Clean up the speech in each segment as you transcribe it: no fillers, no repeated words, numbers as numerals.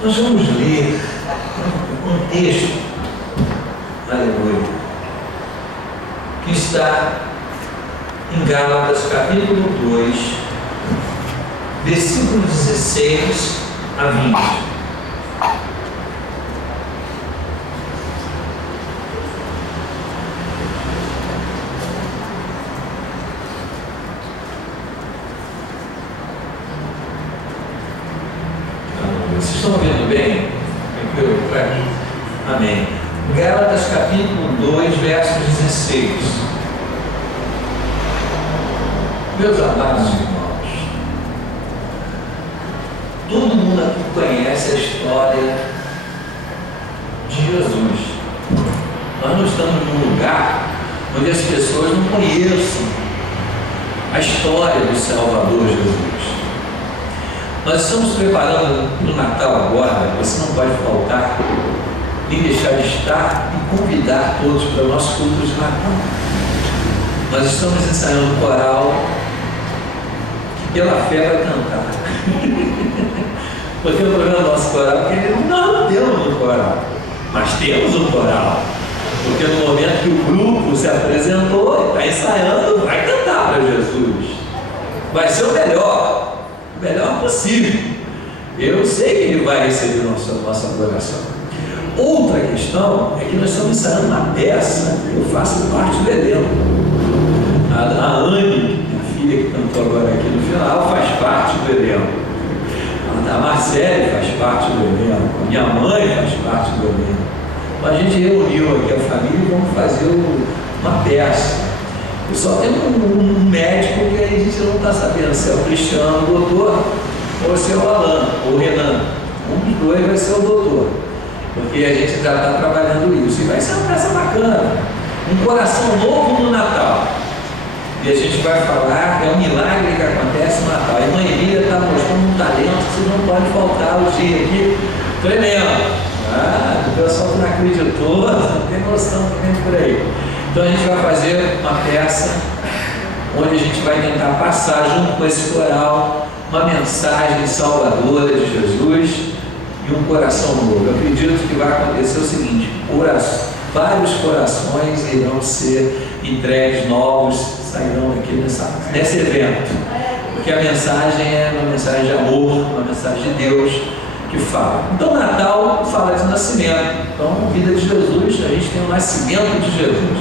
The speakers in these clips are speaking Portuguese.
Nós vamos ler um texto, aleluia, que está em Gálatas capítulo 2, versículos 16 a 20. Vocês estão ouvindo bem? Amém. Gálatas capítulo 2, versos 16. Meus amados irmãos, todo mundo aqui conhece a história de Jesus. Nós não estamos num lugar onde as pessoas não conheçam a história do Salvador Jesus. Nós estamos preparando para o Natal agora. Você não pode faltar, nem deixar de estar e convidar todos para o nosso culto de Natal. Nós estamos ensaiando um coral que pela fé vai cantar. Porque o problema do nosso coral é que ele não temos um coral, mas temos um coral. Porque no momento que o grupo se apresentou, está ensaiando, vai cantar para Jesus. Vai ser o melhor possível. Eu sei que ele vai receber nossa adoração. Outra questão é que nós estamos ensaiando uma peça. Eu faço parte do elenco. A Anne, minha filha que cantou agora aqui no final, faz parte do elenco. A Marcele faz parte do elenco. A minha mãe faz parte do elenco. Então a gente reuniu aqui a família e vamos fazer uma peça. E só tem um médico que a gente não está sabendo se é o Cristiano, o doutor, ou se é o Alan, ou o Renan. Um dos dois vai ser o doutor, porque a gente já está trabalhando isso. E vai ser uma peça bacana, um coração novo no Natal. E a gente vai falar, é um milagre que acontece no Natal. A irmã Emília está mostrando um talento que não pode faltar o dia aqui, tremendo. O pessoal que não acreditou, não tem noção que vem por aí. Então a gente vai fazer uma peça onde a gente vai tentar passar junto com esse coral uma mensagem salvadora de Jesus e um coração novo. Eu acredito que vai acontecer o seguinte: vários corações irão ser entregues, novos sairão aqui nesse evento, porque a mensagem é uma mensagem de amor, uma mensagem de Deus que fala. Então Natal fala de nascimento. Então, a vida de Jesus, a gente tem o nascimento de Jesus.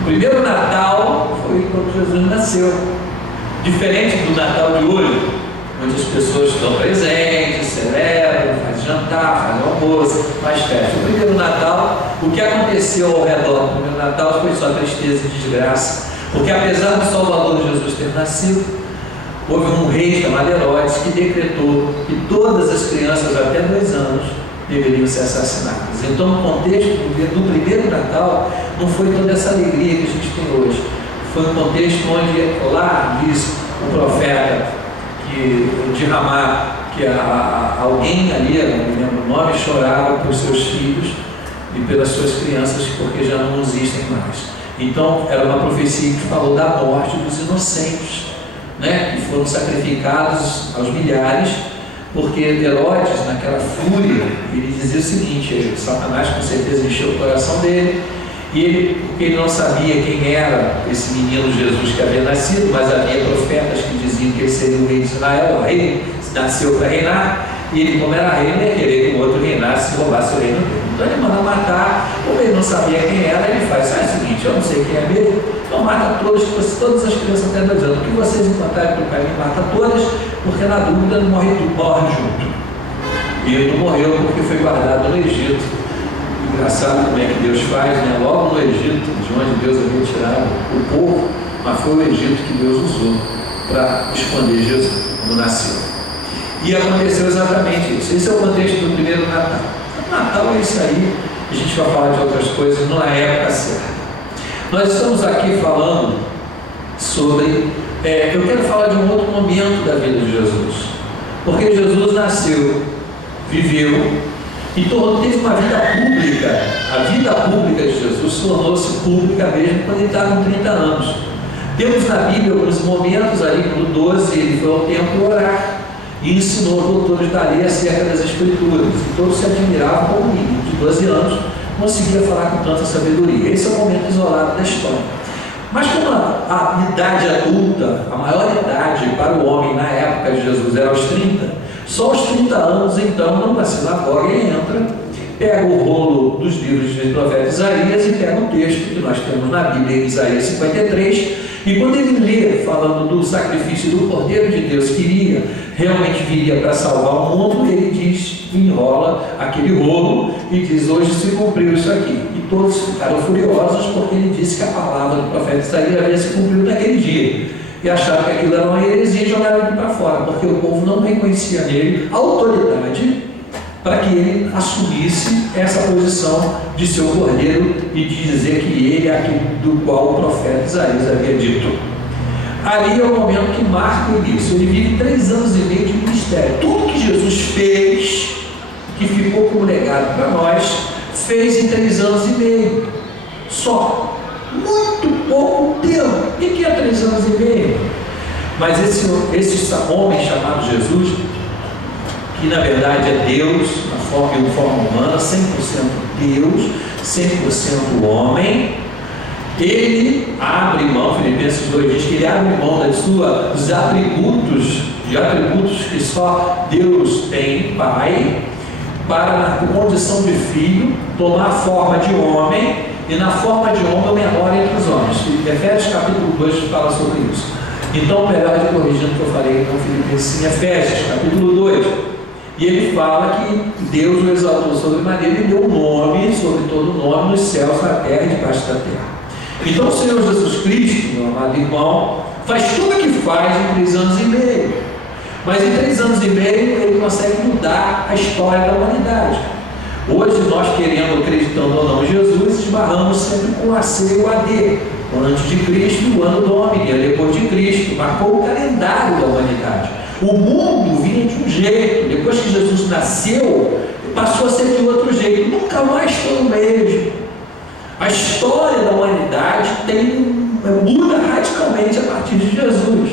O primeiro Natal foi quando Jesus nasceu. Diferente do Natal de hoje, onde as pessoas estão presentes, celebram, fazem jantar, fazem almoço, faz festa. O primeiro Natal, o que aconteceu ao redor do primeiro Natal foi só tristeza e desgraça. Porque apesar do Salvador Jesus ter nascido, houve um rei chamado Herodes que decretou que todas as crianças até 2 anos deveriam ser assassinadas. Então, no contexto do primeiro Natal, não foi toda essa alegria que a gente tem hoje. Foi um contexto onde lá diz o profeta de Ramá, que alguém ali, eu não me lembro o nome, chorava por seus filhos e pelas suas crianças, porque já não existem mais. Então, era uma profecia que falou da morte dos inocentes, né, que foram sacrificados aos milhares, porque Herodes, naquela fúria, ele dizia o seguinte: Satanás com certeza encheu o coração dele, e ele, porque ele não sabia quem era esse menino Jesus que havia nascido, mas havia profetas que diziam que ele seria o rei de Israel, o rei nasceu para reinar, e ele, como era rei, não ia querer que o outro reinasse e roubasse o reino dele. Então ele manda matar. Como ele não sabia quem era, ele faz o seguinte: eu não sei quem é mesmo, então mata todas as crianças até 2 anos. O que vocês encontrarem pelo caminho, mata todas, porque na dúvida não morre junto. E ele não morreu porque foi guardado no Egito. Engraçado como é que Deus faz, né? Logo no Egito, de onde Deus havia tirado o povo, mas foi o Egito que Deus usou para esconder Jesus quando nasceu. E aconteceu exatamente isso. Esse é o contexto do primeiro Natal. O Natal é isso aí. A gente vai falar de outras coisas na época certa. Nós estamos aqui falando sobre... eu quero falar de um outro momento da vida de Jesus. Porque Jesus nasceu, viveu e teve uma vida pública. A vida pública de Jesus tornou-se pública mesmo quando ele estava com 30 anos. Temos na Bíblia alguns momentos ali, no 12, ele foi ao templo orar. e ensinou aos doutores da lei acerca das Escrituras. E todos se admiravam como um menino de 12 anos conseguia falar com tanta sabedoria. Esse é o momento isolado da história. Mas como a idade adulta, a maior idade para o homem na época de Jesus era aos 30, só aos 30 anos, então, numa sinagoga, ele entra, pega o rolo dos livros do profeta Isaías e pega o texto que nós temos na Bíblia, em Isaías 53, e quando ele lê, falando do sacrifício do Cordeiro de Deus, que realmente viria para salvar o mundo, ele diz, enrola aquele rolo e diz, hoje se cumpriu isso aqui. E todos ficaram furiosos porque ele disse que a palavra do profeta Isaías havia se cumprido naquele dia. E acharam que aquilo era uma heresia e jogaram ele para fora, porque o povo não reconhecia nele autoridade para que ele assumisse essa posição de ser o cordeiro e de dizer que ele é aquele do qual o profeta Isaías havia dito. Ali é o momento que marca o início. Ele vive 3 anos e meio de ministério. Tudo que Jesus fez, que ficou como legado para nós, fez em 3 anos e meio. Só. Muito pouco tempo. O que é 3 anos e meio? Mas esse homem chamado Jesus, que na verdade é Deus, em forma humana, 100% Deus, 100% homem, ele abre mão, Filipenses 2 diz que ele abre mão dos atributos que só Deus tem, Pai, para na condição de filho, tomar a forma de homem, e na forma de homem o menor entre os homens. Efésios capítulo 2 fala sobre isso. Então, melhor de corrigindo o que eu falei com Filipenses em Efésios capítulo 2. E ele fala que Deus o exaltou sobremaneira e deu um nome sobre todo nome nos céus, na terra e debaixo da terra. Então o Senhor Jesus Cristo, meu amado irmão, faz tudo o que faz em 3 anos e meio. Mas em 3 anos e meio ele consegue mudar a história da humanidade. Hoje nós, querendo, acreditando ou não em Jesus, esbarramos sempre com a C e o AD. O antes de Cristo, o ano Domini, depois de Cristo, marcou o calendário da humanidade. O mundo vinha de um jeito, depois que Jesus nasceu, passou a ser de outro jeito, nunca mais foi o mesmo. A história da humanidade muda radicalmente a partir de Jesus,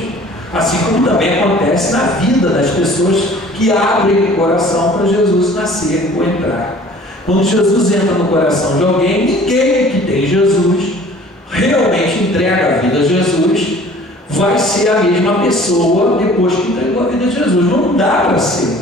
assim como também acontece na vida das pessoas que abrem o coração para Jesus nascer ou entrar. Quando Jesus entra no coração de alguém, ninguém que tem Jesus realmente entrega a vida a Jesus vai ser a mesma pessoa depois que entregou a vida a Jesus. Não dá para ser.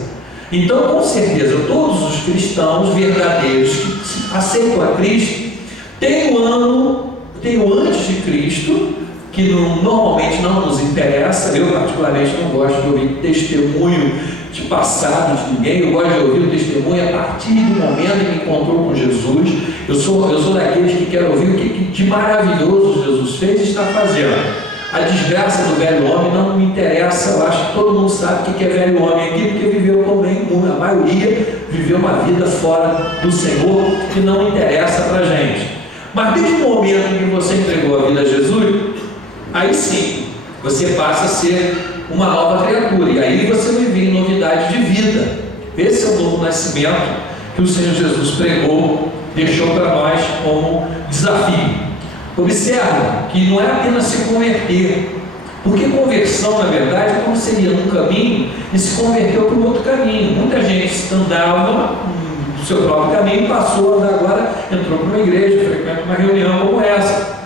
Então, com certeza, todos os cristãos verdadeiros que aceitam a Cristo têm o antes de Cristo, que normalmente não nos interessa. Eu particularmente não gosto de ouvir testemunho de passado de ninguém. Eu gosto de ouvir o testemunho a partir do momento em que encontrou com Jesus. Eu sou daqueles que querem ouvir o que de maravilhoso Jesus fez e está fazendo. A desgraça do velho homem não me interessa. Eu acho que todo mundo sabe o que é velho homem aqui, porque viveu também, a maioria viveu uma vida fora do Senhor que não interessa para a gente. Mas desde o momento em que você entregou a vida a Jesus, aí sim, você passa a ser uma nova criatura, e aí você vive em novidade de vida. Esse é o novo nascimento que o Senhor Jesus pregou, deixou para nós como desafio. Observa que não é apenas se converter, porque conversão, na verdade, é como seria um caminho e se converteu para um outro caminho. Muita gente andava no seu próprio caminho, passou a andar agora, entrou para uma igreja, frequenta uma reunião como essa,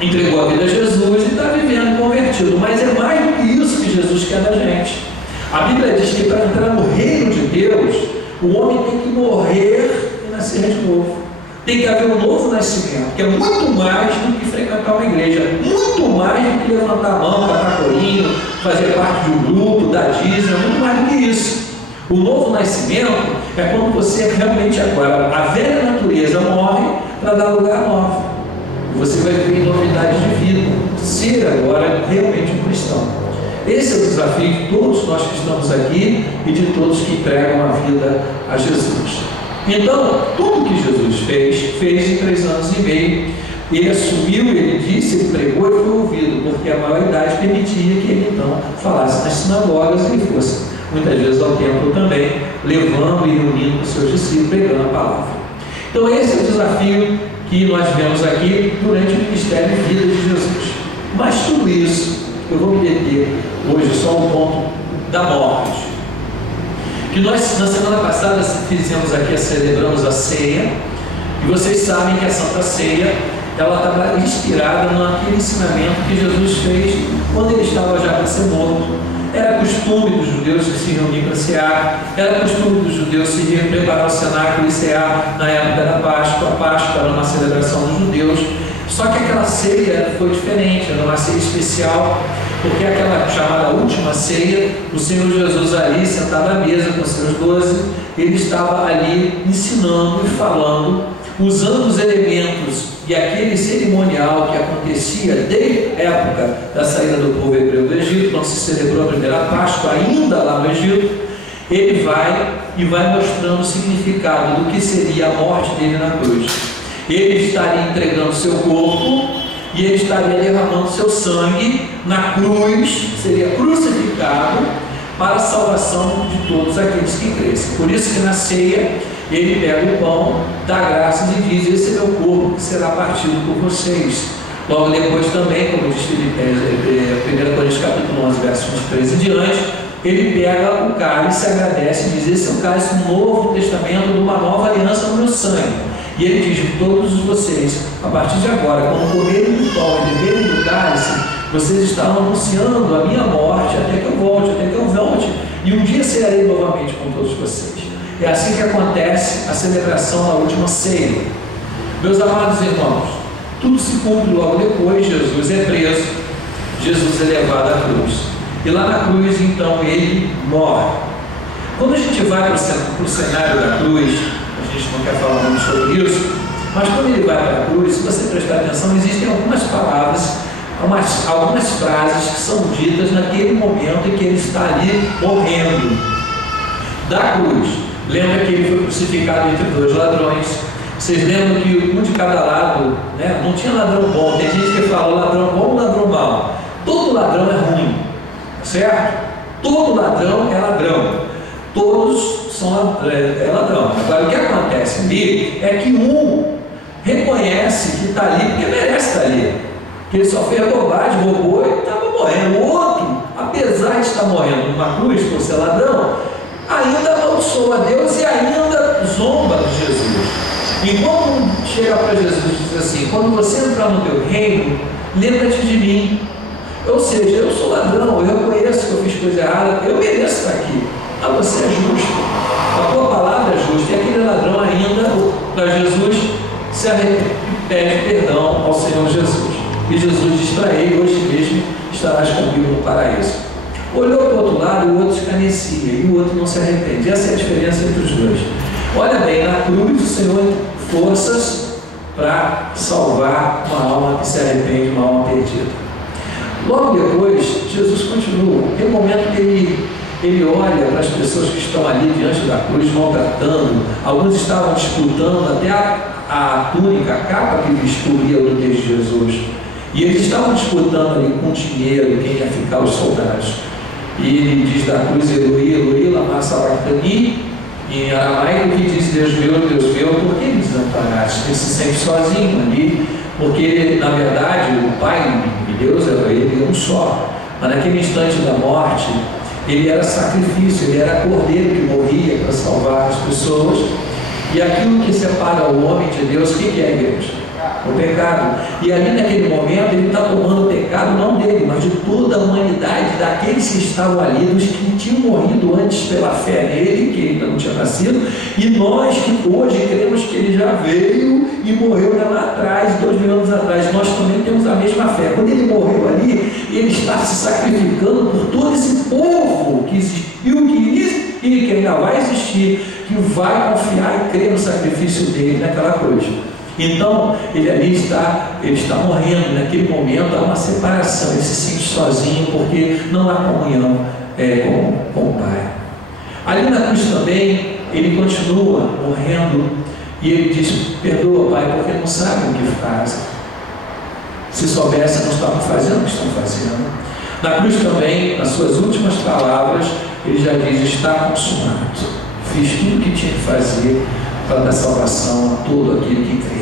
entregou a vida a Jesus e está vivendo convertido. Mas é mais do que isso que Jesus quer da gente. A Bíblia diz que para entrar no reino de Deus, o homem tem que morrer e nascer de novo. Tem que haver um novo nascimento, que é muito mais do que frequentar uma igreja, muito mais do que levantar a mão, cantar corinho, fazer parte de um grupo, dar dízimo, muito mais do que isso. O novo nascimento é quando você realmente agora, a velha natureza morre para dar lugar a nova. Você vai viver em novidade de vida, ser agora realmente um cristão. Esse é o desafio de todos nós que estamos aqui e de todos que entregam a vida a Jesus. Então, tudo que Jesus fez em 3 anos e meio. Ele assumiu, ele disse, ele pregou e foi ouvido, porque a maior idade permitia que ele então falasse nas sinagogas e fosse, muitas vezes, ao templo também, levando e reunindo os seus discípulos, pregando a palavra. Então, esse é o desafio que nós vemos aqui durante o ministério e vida de Jesus. Mas tudo isso, eu vou me deter hoje só um ponto da morte. Que nós, na semana passada, fizemos aqui, celebramos a ceia, e vocês sabem que a Santa Ceia, ela estava inspirada naquele ensinamento que Jesus fez quando ele estava já para ser morto. Era costume dos judeus se reunir para cear, era costume dos judeus se preparar o cenáculo e cear na época da Páscoa. A Páscoa era uma celebração dos judeus, só que aquela ceia foi diferente, era uma ceia especial, porque aquela chamada última ceia, o Senhor Jesus ali sentado à mesa com seus 12, ele estava ali ensinando e falando, usando os elementos e aquele cerimonial que acontecia desde a época da saída do povo hebreu do Egito, quando se celebrou a primeira Páscoa, ainda lá no Egito. Ele vai mostrando o significado do que seria a morte dele na cruz. Ele estaria entregando seu corpo e ele estaria derramando seu sangue na cruz, seria crucificado para a salvação de todos aqueles que crescem. Por isso que na ceia ele pega o pão, dá graças e diz: esse é meu corpo que será partido por vocês. Logo depois também, como diz 1 Coríntios capítulo 11, versos 23 em diante, ele pega o cálice, agradece e diz: esse é o cálice do Novo Testamento, de uma nova aliança no meu sangue. E ele diz: todos vocês, a partir de agora, quando comerem do pão e beberem do cálice, vocês estão anunciando a minha morte até que eu volte, e um dia cearei novamente com todos vocês. É assim que acontece a celebração da última ceia. Meus amados irmãos, tudo se cumpre logo depois. Jesus é preso, Jesus é levado à cruz, e lá na cruz então ele morre. Quando a gente vai para o cenário da cruz, a gente não quer falar muito sobre isso, mas quando ele vai para a cruz, se você prestar atenção, existem algumas palavras, algumas frases que são ditas naquele momento em que ele está ali morrendo. Da cruz, lembra que ele foi crucificado entre dois ladrões. Vocês lembram que um de cada lado, né? Não tinha ladrão bom. Tem gente que fala ladrão bom ou ladrão mau. Todo ladrão é ruim, certo? Todo ladrão é ladrão. Todos são ladrão. Agora, o que acontece ali é que um reconhece que está ali porque merece estar ali, que ele só fez bobagem, roubou e estava morrendo. O outro, apesar de estar morrendo numa cruz por ser ladrão, ainda amaldiçoa a Deus e ainda zomba de Jesus. Enquanto um chega para Jesus e diz assim: quando você entrar no meu reino, lembra-te de mim. Ou seja, eu sou ladrão, eu reconheço que eu fiz coisa errada, eu mereço estar aqui. Ah, você é justo, a tua palavra é justa. E aquele ladrão ainda, para Jesus, se arrepende e pede perdão ao Senhor Jesus. E Jesus diz para ele: hoje mesmo estarás comigo no paraíso. Olhou para o outro lado e o outro escarnecia, e o outro não se arrepende. Essa é a diferença entre os dois. Olha bem, na cruz o Senhor tem forças para salvar uma alma que se arrepende, uma alma perdida. Logo depois, Jesus continua. Tem um momento que ele olha para as pessoas que estão ali diante da cruz, maltratando. Alguns estavam disputando até a túnica, a capa que lhes cobria o nudez de Jesus. E eles estavam disputando ali com dinheiro quem ia ficar os soldados. E ele diz da cruz: Eloi, Eloi, lama sabachthani, em aramaico, que diz: Deus meu, por que me desamparaste? Ele se sente sozinho ali, porque na verdade o Pai de Deus era ele um só. Mas naquele instante da morte, ele era sacrifício, ele era cordeiro que morria para salvar as pessoas. E aquilo que separa o homem de Deus, o que é, igreja? O pecado. E ali naquele momento ele está tomando o pecado não dele, mas de toda a humanidade, daqueles que estavam ali, dos que tinham morrido antes pela fé nele, que ainda não tinha nascido, e nós que hoje cremos que ele já veio e morreu lá atrás, 2000 anos atrás. Nós também temos a mesma fé. Quando ele morreu ali, ele está se sacrificando por todo esse povo que existiu, que ainda vai existir, que vai confiar e crer no sacrifício dele naquela cruz. Então, ele ali está morrendo. Naquele momento há uma separação, ele se sente sozinho porque não há comunhão com o Pai. Ali na cruz também, ele continua morrendo e ele diz: perdoa, Pai, porque não sabem o que fazem. Se soubessem, não estavam fazendo o que estão fazendo. Na cruz também, nas suas últimas palavras, ele já diz: está consumado. Fiz tudo o que tinha que fazer para dar salvação a todo aquele que crê.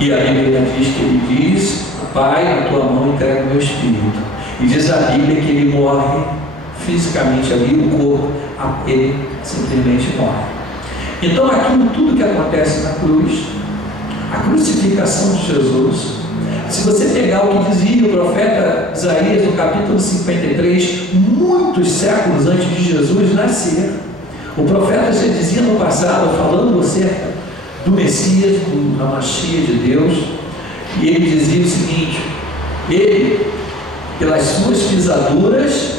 E a Bíblia diz que ele diz: Pai, na tua mão entrego o meu espírito. E diz a Bíblia que ele morre fisicamente ali, o corpo, ele simplesmente morre. Então aquilo tudo que acontece na cruz, a crucificação de Jesus, se você pegar o que dizia o profeta Isaías no capítulo 53, muitos séculos antes de Jesus nascer, o profeta já dizia no passado, falando acerca do Messias, do Hamashia de Deus, e ele dizia o seguinte: ele, pelas suas pisaduras,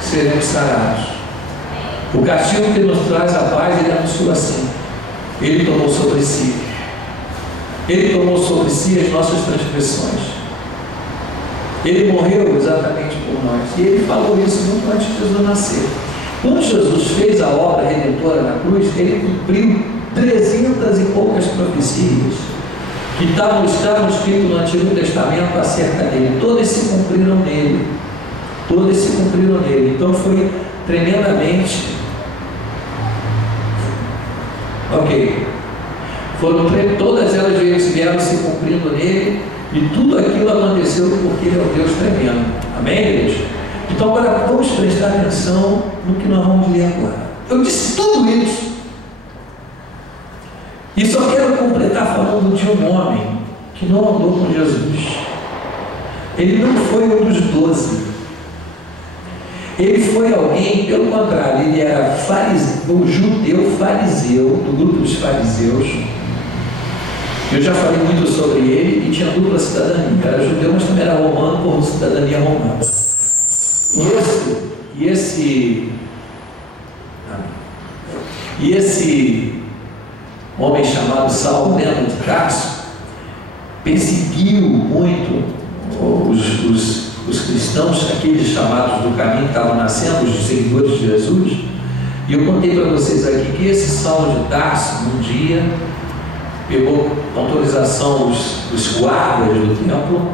seremos sarados. O castigo que nos traz a paz, ele anunciou assim: ele tomou sobre si. Ele tomou sobre si as nossas transgressões. Ele morreu exatamente por nós. E ele falou isso muito antes de Jesus nascer. Quando Jesus fez a obra redentora na cruz, ele cumpriu 300 e poucas profecias que estavam escritas no Antigo Testamento acerca dele. Todas se cumpriram nele. Todas se cumpriram nele. Então foi tremendamente... Ok. Todas elas vieram se cumprindo nele, e tudo aquilo aconteceu porque ele é um Deus tremendo. Amém, igreja? Então agora vamos prestar atenção no que nós vamos ler agora. Eu disse tudo isso e só quero completar falando de um homem que não andou com Jesus. Ele não foi um dos 12. Ele foi alguém, pelo contrário, ele era um judeu fariseu, do grupo dos fariseus. Eu já falei muito sobre ele e tinha dupla cidadania. Era judeu, mas também era romano, por cidadania romana. E esse homem chamado Saulo de Tarso perseguiu muito os cristãos, aqueles chamados do caminho que estavam nascendo, os seguidores de Jesus. E eu contei para vocês aqui que esse Saulo de Tarso, um dia, pegou autorização dos guardas do templo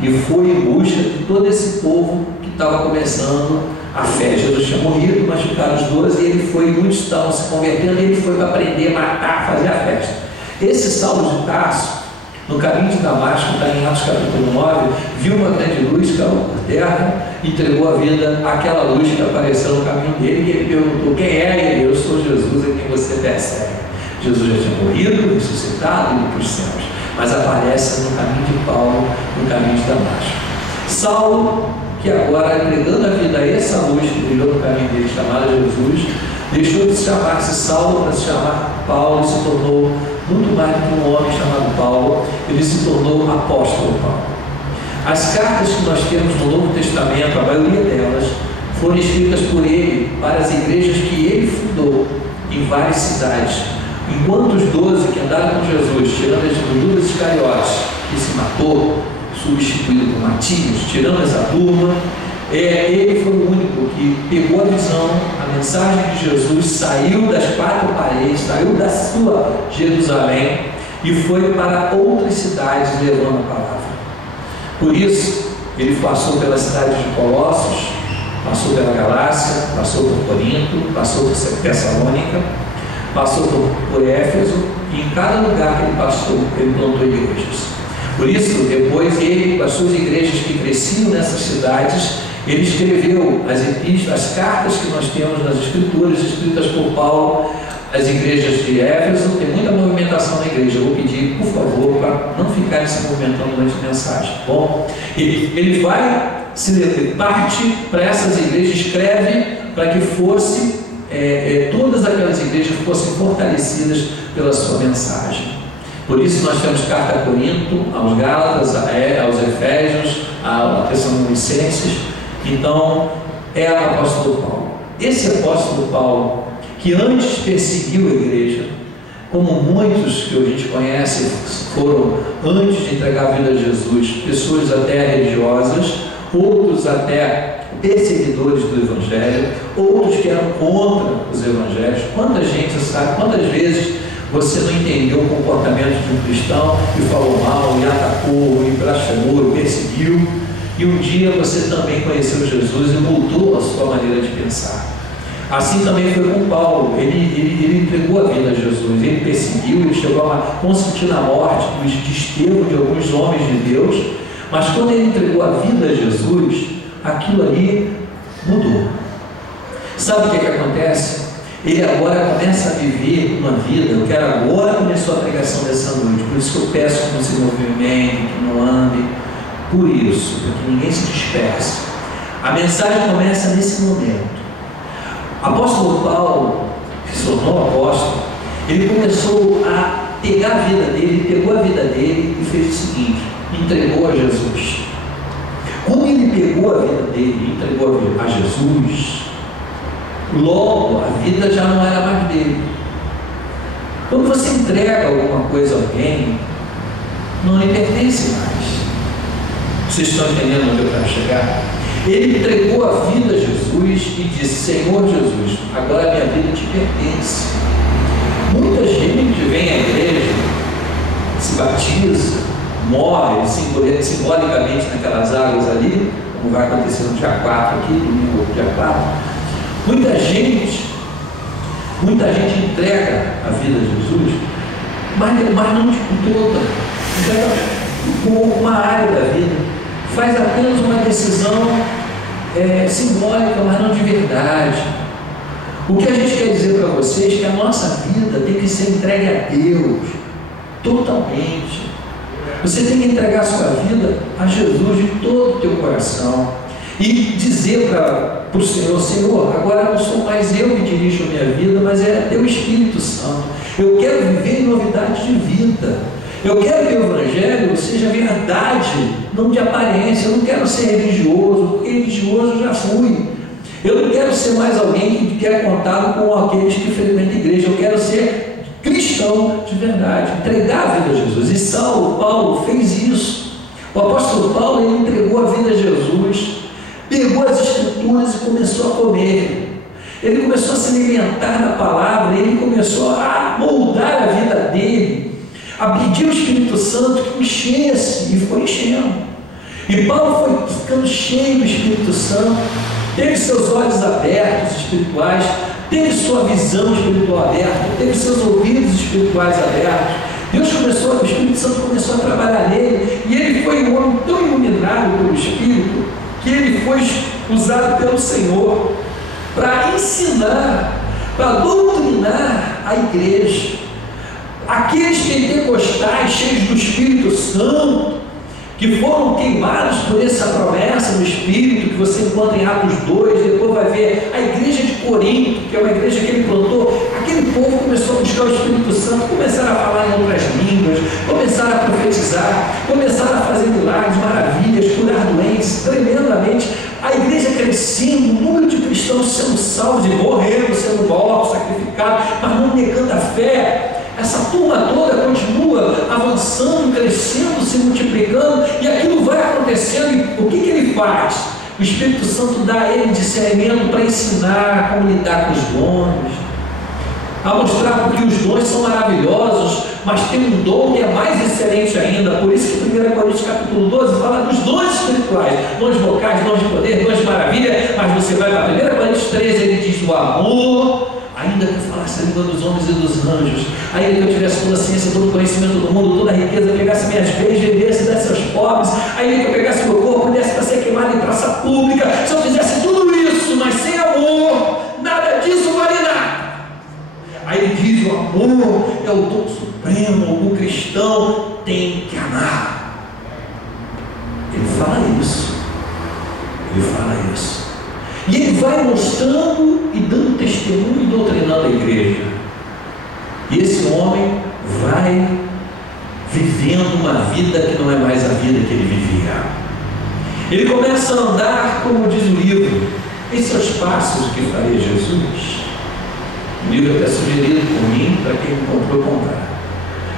e foi em busca de todo esse povo que estava começando a fé. Jesus tinha morrido, mas ficaram os 12 e ele foi, muitos estavam se convertendo, e ele foi para aprender, matar, fazer a festa. Esse Saulo de Tarso, no caminho de Damasco, está em Atos capítulo 9, viu uma grande luz, caiu por terra, entregou a vida àquela luz que apareceu no caminho dele, e ele perguntou: quem é ele? Eu sou Jesus, a quem você persegue. Jesus já tinha morrido, ressuscitado, ido para os céus, mas aparece no caminho de Paulo, no caminho de Damasco. Saulo, que agora, entregando a vida a essa luz que brilhou no caminho dele, chamada Jesus, deixou de se chamar-se Saulo para se chamar Paulo e se tornou muito mais do que um homem chamado Paulo. Ele se tornou apóstolo Paulo. As cartas que nós temos no Novo Testamento, a maioria delas, foram escritas por ele para as igrejas que ele fundou em várias cidades. Enquanto os 12 que andaram com Jesus, tirando as de Judas Iscariotes, que se matou, substituído por Matias, tirando essa turma, ele foi o único que pegou a visão, a mensagem de Jesus, saiu das 4 paredes, saiu da sua Jerusalém e foi para outras cidades levando a palavra. Por isso, ele passou pela cidade de Colossos, passou pela Galácia, passou por Corinto, passou por Tessalônica, passou por Éfeso, e em cada lugar que ele passou, ele plantou igrejas. Por isso, depois ele, com as suas igrejas que cresciam nessas cidades, ele escreveu as cartas que nós temos nas Escrituras, escritas por Paulo, as igrejas de Éfeso. Tem muita movimentação na igreja. Eu vou pedir, por favor, para não ficarem se movimentando durante a mensagem. Bom, ele vai, parte para essas igrejas, escreve para que todas aquelas igrejas fossem fortalecidas pela sua mensagem. Por isso nós temos carta a Corinto, aos Gálatas, aos Efésios, a Tessalonicenses. Então é o apóstolo Paulo. Esse apóstolo Paulo, que antes perseguiu a igreja, como muitos que a gente conhece foram, antes de entregar a vida a Jesus, pessoas até religiosas, outros até perseguidores do Evangelho, outros que eram contra os Evangelhos. Quanta gente sabe, quantas vezes você não entendeu o comportamento de um cristão e falou mal, e atacou, e blasfemou, e perseguiu, e um dia você também conheceu Jesus e mudou a sua maneira de pensar. Assim também foi com Paulo. Ele entregou a vida a Jesus, ele perseguiu, ele chegou a consentir na morte, o desterro de alguns homens de Deus, mas quando ele entregou a vida a Jesus, aquilo ali mudou. Sabe o que acontece? Ele agora começa a viver uma vida. Eu quero agora começou a pregação dessa noite, por isso que eu peço que não se movimente, que não ande, por isso, para que ninguém se disperse. A mensagem começa nesse momento. O apóstolo Paulo, que se tornou apóstolo, ele começou a pegar a vida dele, pegou a vida dele e fez o seguinte: entregou a Jesus. Quando ele pegou a vida dele e entregou a Jesus, logo a vida já não era mais dele. Quando você entrega alguma coisa a alguém, não lhe pertence mais. Vocês estão entendendo onde eu quero chegar? Ele entregou a vida a Jesus e disse: Senhor Jesus, agora a minha vida te pertence. Muita gente vem à igreja, se batiza, morre simbolicamente naquelas águas ali, como vai acontecer no dia 4 aqui, domingo dia 4. Muita gente entrega a vida a Jesus, mas não toda, entrega uma área da vida, faz apenas uma decisão simbólica, mas não de verdade. O que a gente quer dizer para vocês é que a nossa vida tem que ser entregue a Deus, totalmente. Você tem que entregar a sua vida a Jesus de todo o teu coração e dizer para o Senhor: Senhor, agora não sou mais eu que dirijo a minha vida, mas é teu Espírito Santo. Eu quero viver em novidade de vida. Eu quero que o Evangelho seja verdade, não de aparência. Eu não quero ser religioso, porque religioso eu já fui. Eu não quero ser mais alguém que quer contado com aqueles que frequentam a igreja. Eu quero ser cristão de verdade, entregar a vida a Jesus. E Paulo fez isso. O apóstolo Paulo, ele entregou a vida a Jesus, pegou as escrituras e começou a comer. Ele começou a se alimentar da palavra, ele começou a moldar a vida dele, a pedir ao Espírito Santo que enchesse, e foi enchendo. E Paulo foi ficando cheio do Espírito Santo, teve seus olhos abertos espirituais, teve sua visão espiritual aberta, teve seus ouvidos espirituais abertos. O Espírito Santo começou a trabalhar nele, e ele foi um homem tão iluminado pelo Espírito, que ele foi usado pelo Senhor para ensinar, para doutrinar a igreja. Aqueles pentecostais cheios do Espírito Santo, que foram queimados por essa promessa do Espírito, que você encontra em Atos 2, depois vai ver a igreja de Corinto, que é uma igreja que ele plantou. Aquele povo começou a buscar o Espírito Santo, começaram a falar em outras línguas, começaram a profetizar, começaram a fazer milagres, maravilhas, curar doentes, tremendamente. A igreja crescendo, o número de cristãos sendo salvos, morrendo, sendo mortos, sacrificados, mas não negando a fé. Essa turma toda continua avançando, crescendo, se multiplicando, e aquilo vai acontecendo. E o que ele faz? O Espírito Santo dá a ele discernimento para ensinar como lidar com os dons, a mostrar porque os dons são maravilhosos, mas tem um dom que é mais excelente ainda. Por isso que 1 Coríntios capítulo 12 fala dos dons espirituais, dons vocais, dons de poder, dons de maravilha. Mas você vai para 1 Coríntios 13, ele diz: o amor, ainda que eu falasse a língua dos homens e dos anjos, ainda que eu tivesse toda a ciência, todo o conhecimento do mundo, toda a riqueza, pegasse minhas bens, vendesse, desse aos pobres, ainda que eu pegasse meu corpo, desse para ser queimado em praça pública, se eu fizesse tudo isso, mas sem amor, nada disso vale nada. Aí ele diz: o amor é o dom supremo, o cristão tem que amar. Ele fala isso. E ele vai mostrando e dando testemunho e doutrinando a igreja. E esse homem vai vivendo uma vida que não é mais a vida que ele vivia. Ele começa a andar, como diz o livro, em seus passos que faria Jesus. O livro até sugerido por mim, para quem me comprou comprar.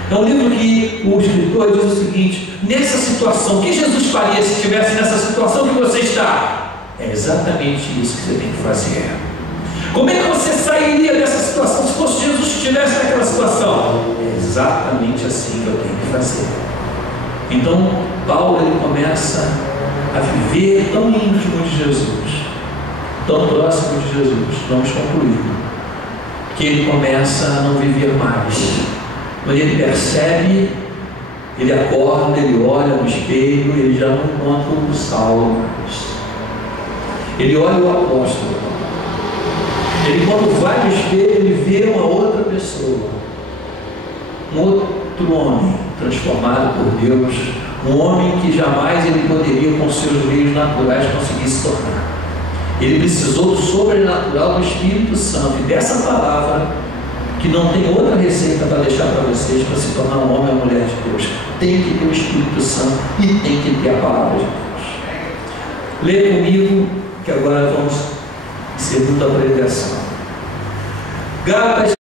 É um livro que o escritor diz o seguinte: nessa situação, o que Jesus faria se estivesse nessa situação que você está? É exatamente isso que você tem que fazer. Como é que você sairia dessa situação se fosse Jesus que estivesse naquela situação? É exatamente assim que eu tenho que fazer. Então, Paulo, ele começa a viver tão íntimo de Jesus, tão próximo de Jesus. Vamos concluir. Que ele começa a não viver mais. Quando ele percebe, ele acorda, ele olha no espelho, ele já não encontra o Saulo mais. Ele olha o apóstolo. Ele, quando vai no espelho, ele vê uma outra pessoa, um outro homem transformado por Deus, um homem que jamais ele poderia, com seus meios naturais, conseguir se tornar. Ele precisou do sobrenatural do Espírito Santo e dessa palavra, que não tem outra receita para deixar para vocês, para se tornar um homem ou mulher de Deus. Tem que ter o Espírito Santo e tem que ter a palavra de Deus. Lê comigo, que agora vamos em segunda pregação. Gálatas